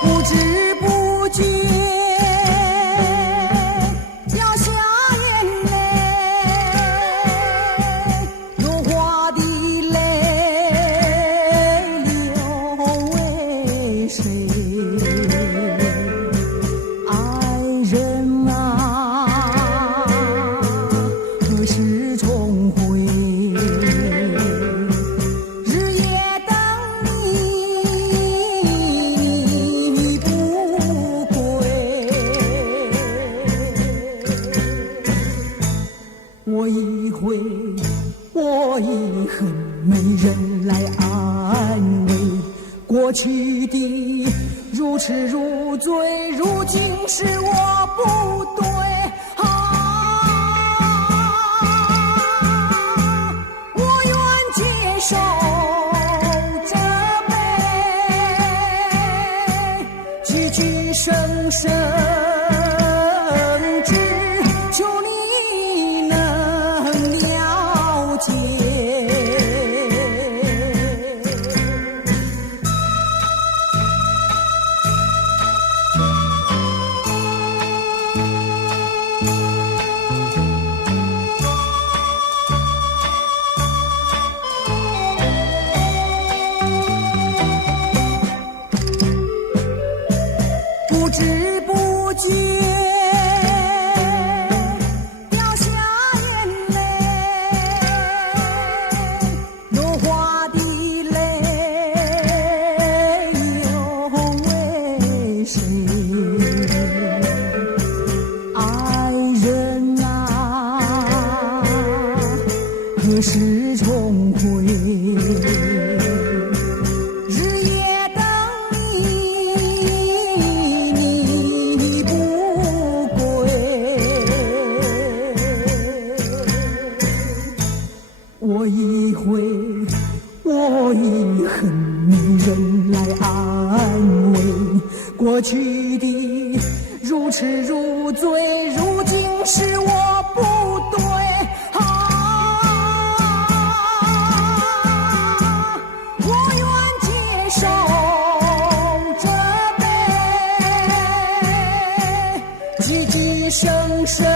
不知不觉掉下眼泪，落花的泪流为谁？爱人啊，何时重回？日夜等你，你不归。我已悔，我已恨，没人来安慰。过去的如痴如醉，如今是我不对。我愿接受这悲，几句声声只求你能了解。不知不觉掉下眼泪，落花的泪流为谁？爱人啊，何时重回？日夜等你，你不归。我已悔，我已恨，没人来安慰。过去的如痴如醉，如今是我不对。我愿接受这悲，几句声声